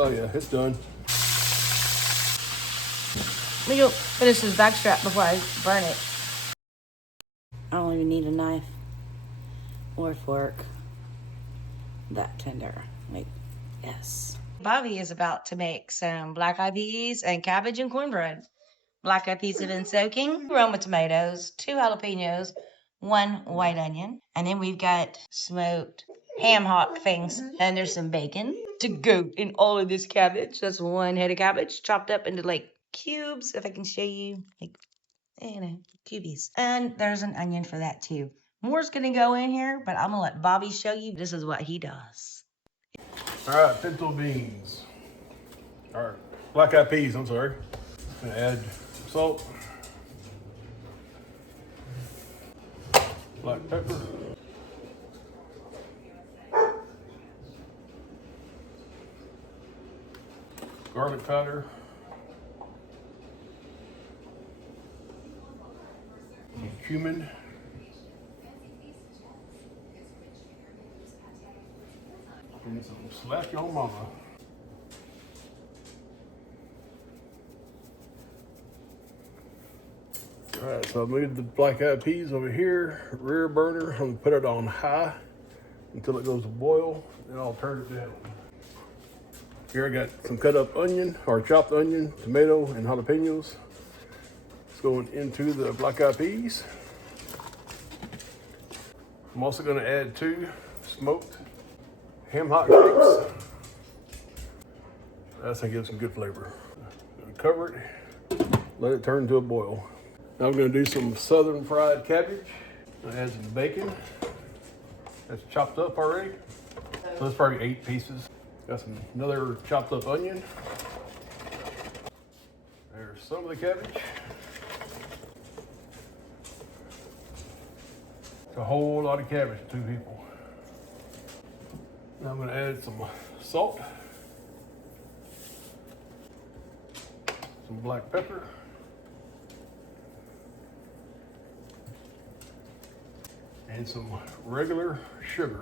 Oh yeah, it's done. Let me go finish this backstrap before I burn it. I don't even need a knife or a fork. That tender. Like, yes. Bobby is about to make some black-eyed peas and cabbage and cornbread. Black-eyed peas have been soaking. Roma tomatoes, 2 jalapenos, 1 white onion. And then we've got smoked ham hock things. And there's some bacon to go in all of this cabbage. That's 1 head of cabbage chopped up into like cubes, if I can show you, like, you know, cubies. And there's an onion for that too. More's gonna go in here, but I'm gonna let Bobby show you. This is what he does. All right, pinto beans. All right, black-eyed peas, I'm sorry. I'm gonna add salt, black pepper, garlic powder, some cumin, and some slap your mama. All right, so I moved the black-eyed peas over here, rear burner. I'm gonna put it on high until it goes to boil, then I'll turn it down. Here I got some cut up onion, or chopped onion, tomato, and jalapenos. It's going into the black-eyed peas. I'm also gonna add 2 smoked ham hock steaks. That's gonna give some good flavor. I'm gonna cover it, let it turn to a boil. Now I'm gonna do some southern fried cabbage. I'm gonna add some bacon. That's chopped up already. So that's probably 8 pieces. Got another chopped up onion. There's some of the cabbage. It's a whole lot of cabbage for 2 people. Now I'm gonna add some salt, some black pepper, and some regular sugar,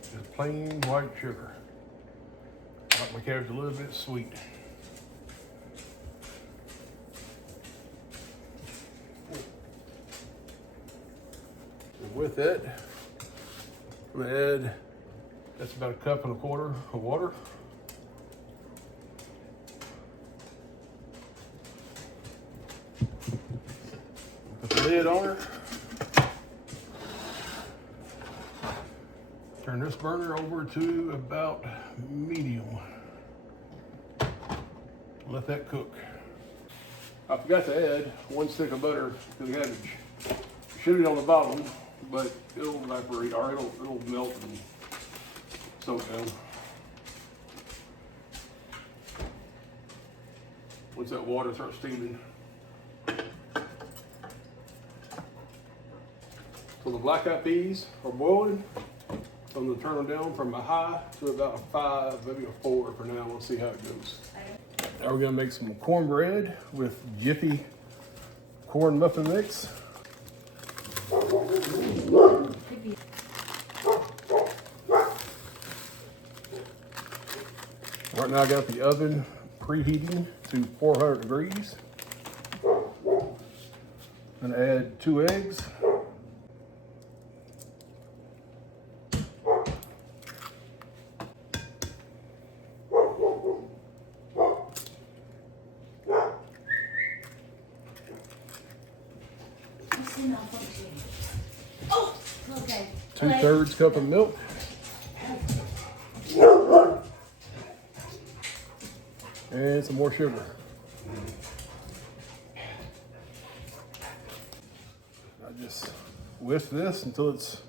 just plain white sugar. I like my cabbage a little bit sweet. And with that, I'm gonna add, that's about 1.25 cups of water. Put the lid on her. Turn this burner over to about medium. Let that cook. I forgot to add 1 stick of butter to the cabbage. You should be on the bottom, but it'll evaporate, or it'll melt and soak down. Once that water starts steaming. So the black-eyed peas are boiling. I'm gonna turn them down from a high to about a 5, maybe a 4 for now. We'll see how it goes. Now we're gonna make some cornbread with Jiffy corn muffin mix. Right now I got the oven preheating to 400 degrees. I'm gonna add 2 eggs. Oh, okay. 2/3 cup of milk. And some more sugar. I just whisk this until it's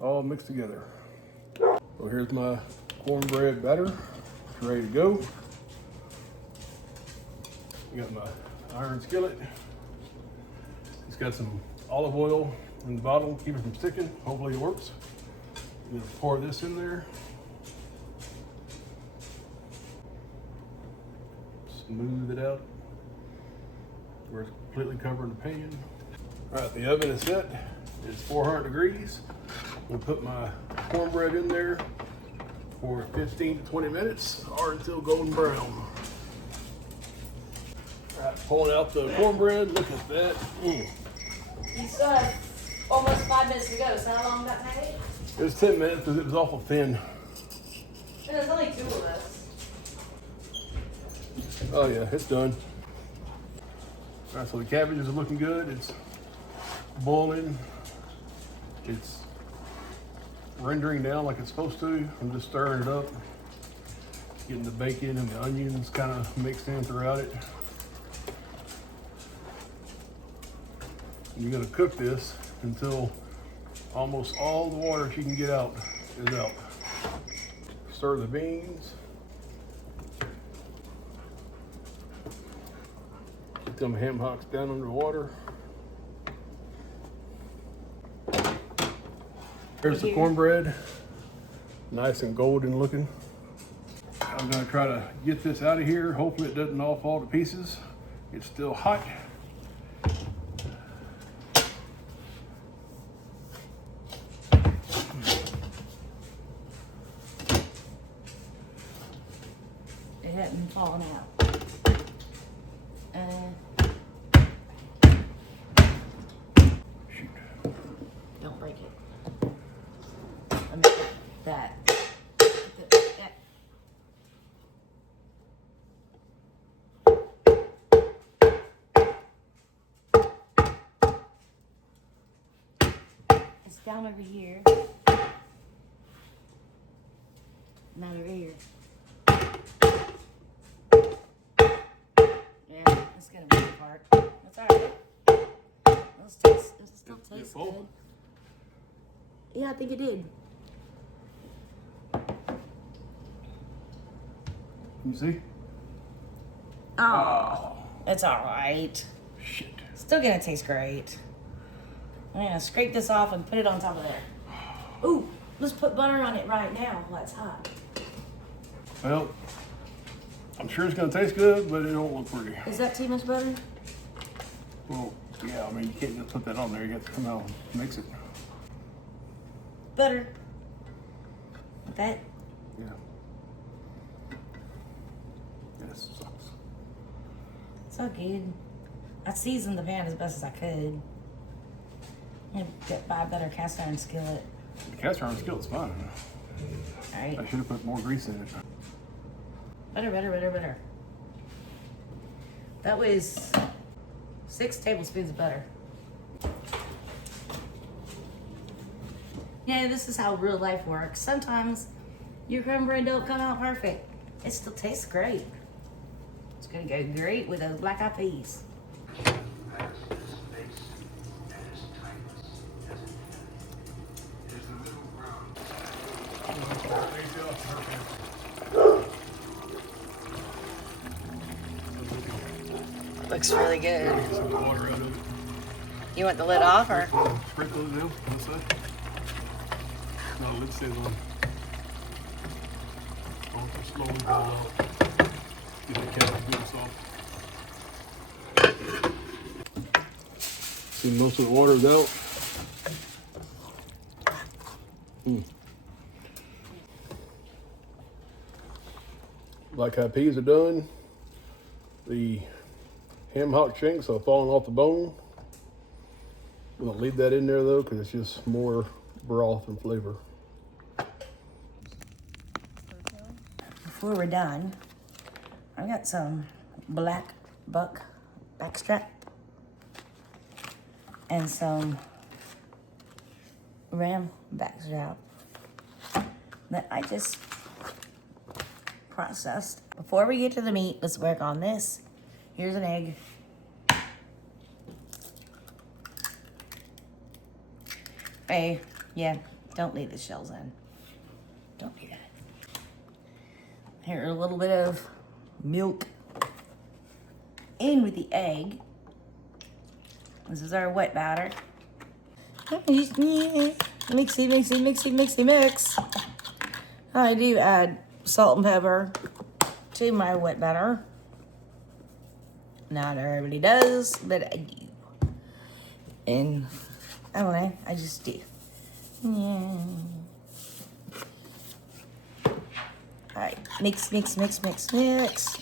all mixed together. So here's my cornbread batter. It's ready to go. I got my iron skillet. It's got some olive oil in the bottom, keep it from sticking. Hopefully it works. I'm gonna pour this in there. Smooth it out where it's completely covering the pan. All right, the oven is set. It's 400 degrees. I'm gonna put my cornbread in there. for 15 to 20 minutes or until golden brown. All right, pulling out the cornbread. Look at that. You still have almost 5 minutes to go. So how long did that take? It was 10 minutes because it was awful thin. There's only 2 of us. Oh yeah, it's done. All right, so the cabbages are looking good. It's boiling. It's rendering down like it's supposed to. I'm just stirring it up, getting the bacon and the onions kind of mixed in throughout it. You're gonna cook this until almost all the water she can get out is out. Stir the beans. Get them ham hocks down under water. Here's the cornbread, nice and golden looking. I'm gonna try to get this out of here. Hopefully it doesn't all fall to pieces. It's still hot. It hadn't fallen out. Shoot. Don't break it. Let me get that. It's down over here. Not over here. Yeah, it's gonna break apart. That's alright. It still tastes good. Yeah, I think it did. You see? Oh, it's alright. Shit. Still gonna taste great. I'm gonna scrape this off and put it on top of there. Ooh, let's put butter on it right now while it's hot. Well, I'm sure it's gonna taste good, but it don't look pretty. Is that too much butter? Well, yeah, I mean, you can't just put that on there. You have to come out and mix it. Butter. That. Yeah. Yes, sucks. It's all good. I seasoned the pan as best as I could. And buy a better cast iron skillet. The cast iron skillet's fine. Alright. I should have put more grease in it. Butter. That was 6 tablespoons of butter. Yeah, this is how real life works. Sometimes your cornbread don't come out perfect. It still tastes great. It's gonna go great with those black eyed peas. Looks really good. Get some water out of it. You want the lid off or? Sprinkle it down. What's that? No, lid stays on. Don't just slowly boil out. Get the cabbage good soft. See, most of the water's out. Black eyed peas are done. The ham hock shanks are falling off the bone. I'm gonna leave that in there though, because it's just more broth and flavor. Before we're done, I got some black buck backstrap and some ram backstrap that I just processed. Before we get to the meat, let's work on this. Here's an egg. Hey, yeah, don't leave the shells in. Don't do that. Here, a little bit of milk in with the egg. This is our wet batter. Mixy, mix. I do add salt and pepper to my wet batter. Not everybody does, but I do. And I don't know, I just do. Yeah. Mix, mix, mix, mix, mix.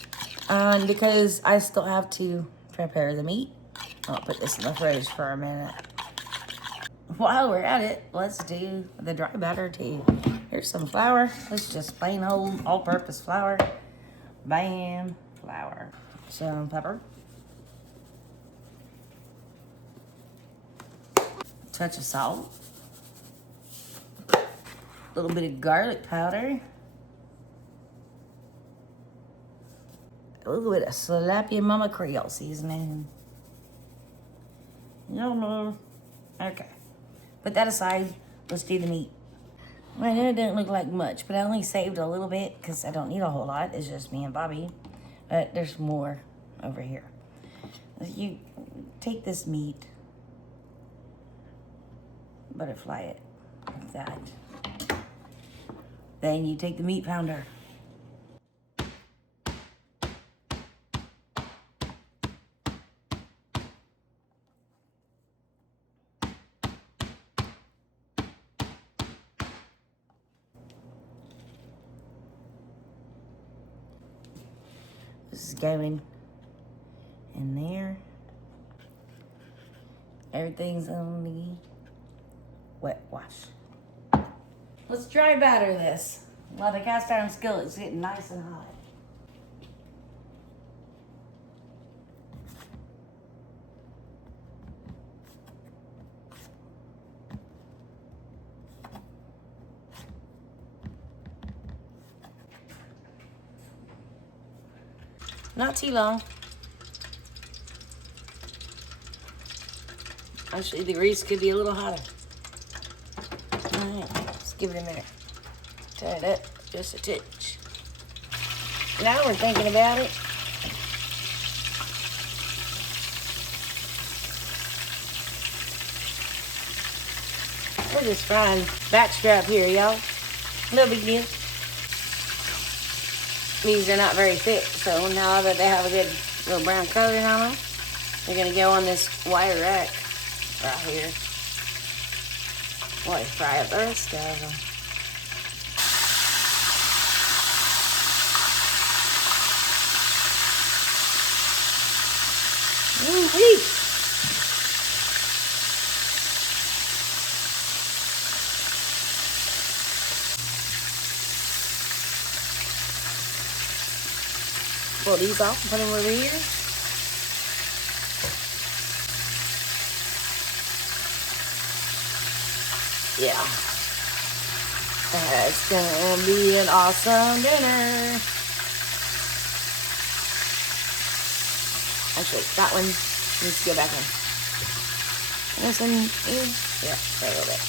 And because I still have to prepare the meat, I'll put this in the fridge for a minute. While we're at it, let's do the dry batter too. Here's some flour. It's just plain old all-purpose flour. Bam, flour. Some pepper. Touch of salt. A little bit of garlic powder. A little bit of Slappy Mama Creole seasoning. No. Okay. Put that aside. Let's do the meat. I know it didn't look like much, but I only saved a little bit because I don't need a whole lot. It's just me and Bobby. But there's more over here. You take this meat, butterfly it like that. Then you take the meat pounder. This is going in there. Everything's on the wet wash. Let's dry batter this. While the cast iron skillet is getting nice and hot. Not too long. Actually, the grease could be a little hotter. All right, let's give it a minute. Turn it up just a touch. Now we're thinking about it. We're just frying backstrap here, y'all. No big deal. These are not very thick, so now that they have a good little brown coating on them, they're gonna go on this wire rack right here while I fry up the rest of them. Woo-wee! Pull these off and put them over here. Yeah. It's gonna be an awesome dinner. Actually, that one needs to go back in. This one, yeah, there a little bit.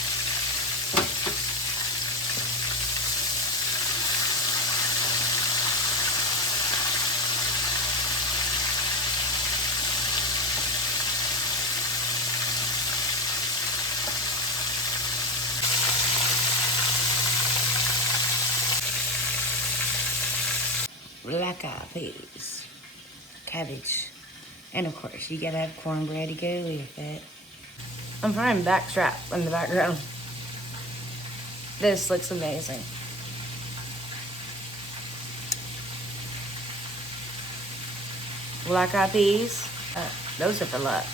Black eyed peas, cabbage, and of course you gotta have cornbread to go with it. I'm frying backstrap in the background. This looks amazing. Black eyed peas, those are for luck.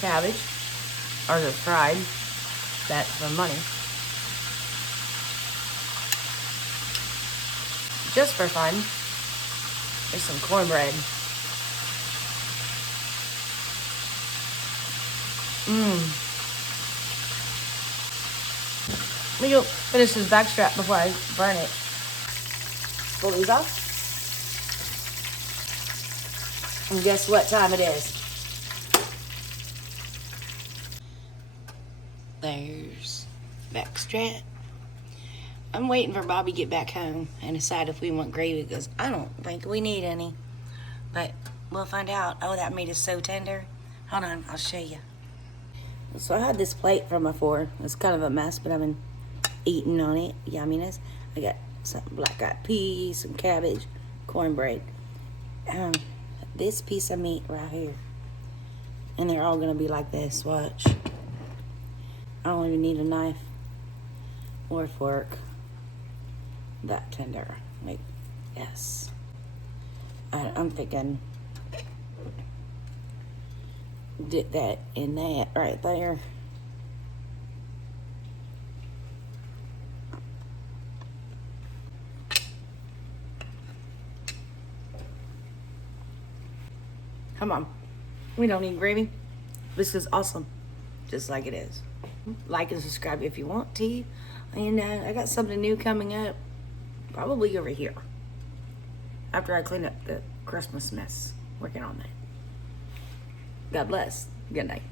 Cabbage. Or just fried. That's for money. Just for fun. There's some cornbread. Let me go finish this backstrap before I burn it. Pull these off. And guess what time it is? There's backstrap. I'm waiting for Bobby to get back home and decide if we want gravy because I don't think we need any. But we'll find out. Oh, that meat is so tender. Hold on, I'll show you. So I had this plate from before. It's kind of a mess, but I've been eating on it. Yumminess. I got some black-eyed peas, some cabbage, cornbread. This piece of meat right here. And they're all gonna be like this, watch. I don't even need a knife or a fork. That tender, like, yes. I'm thinking, dip that in that right there. Come on, we don't need gravy. This is awesome, just like it is. Like and subscribe if you want to. And I got something new coming up, probably over here. After I clean up the Christmas mess, working on that. God bless. Good night.